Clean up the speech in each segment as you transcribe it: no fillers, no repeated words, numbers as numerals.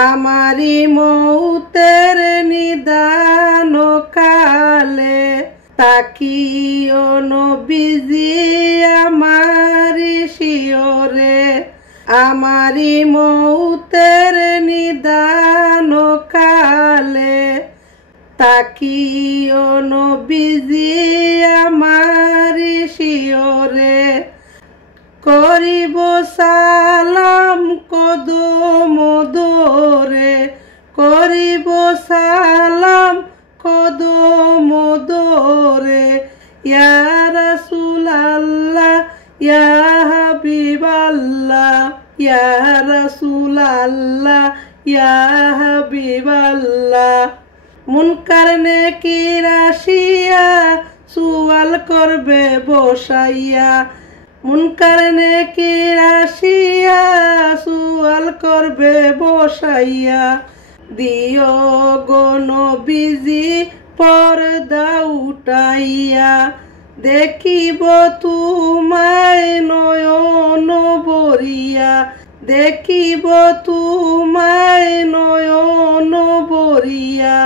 আমারি মৌতের নিদান কালে তাকিও নবীজি আমারি শিওরে। আমারি মৌতের নিদান কালে তাকিও নবীজি আমারি শিওরে। করিব সালাম কদম দোরে, করিব সালাম কদম দোরে। ইয়া রাসূলাল্লাহ ইয়া হাবিবাল্লাহ, ইয়া রাসূলাল্লাহ ইয়া হাবিবাল্লাহ। মুনকার নেকির আসিয়া সুয়াল করবে বসাইয়া, মুনকার নেকির আসিয়া সুয়াল করবে বসাইয়া। দিও গো নবীজি পর্দা উঠাইয়া, দেখিব তোমায় নয়ন ভরিয়া, দেখিব তোমায় নয়ন ভরিয়া।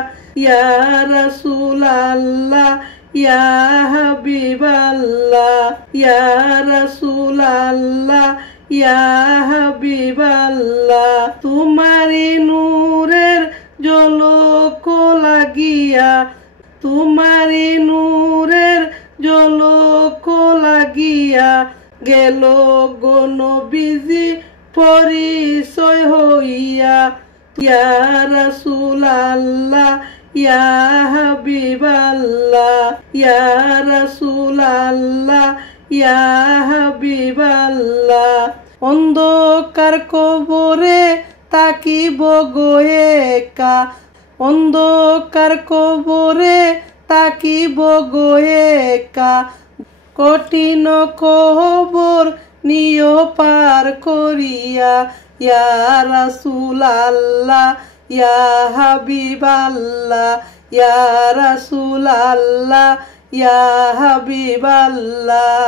ইয়া রাসূলাল্লাহ ইয়া হাবিবাল্লাহ, ইয়া রাসূলাল্লাহ ইয়া হাবিবাল্লাহ। তোমারি নূরের ঝলক লাগিয়া, তোমারি নূরের ঝলক লাগিয়া গেল গো নবীজি পরিচয় হইয়া। ইয়া রাসূলাল্লাহ ইয়া হাবিবাল্লাহ, ইয়া রাসূলাল্লাহ ইয়া হাবিবাল্লাহ। অন্ধকার কবরে তাকিব গো একা, অন্ধকার কবরে তাকিব গো একা। কঠিন কবর নিয় পার করিয়া। ইয়া রাসূলাল্লাহ ইয়া হাবিবাল্লাহ, ইয়া রাসূলাল্লাহ ইয়া হাবিবাল্লাহ।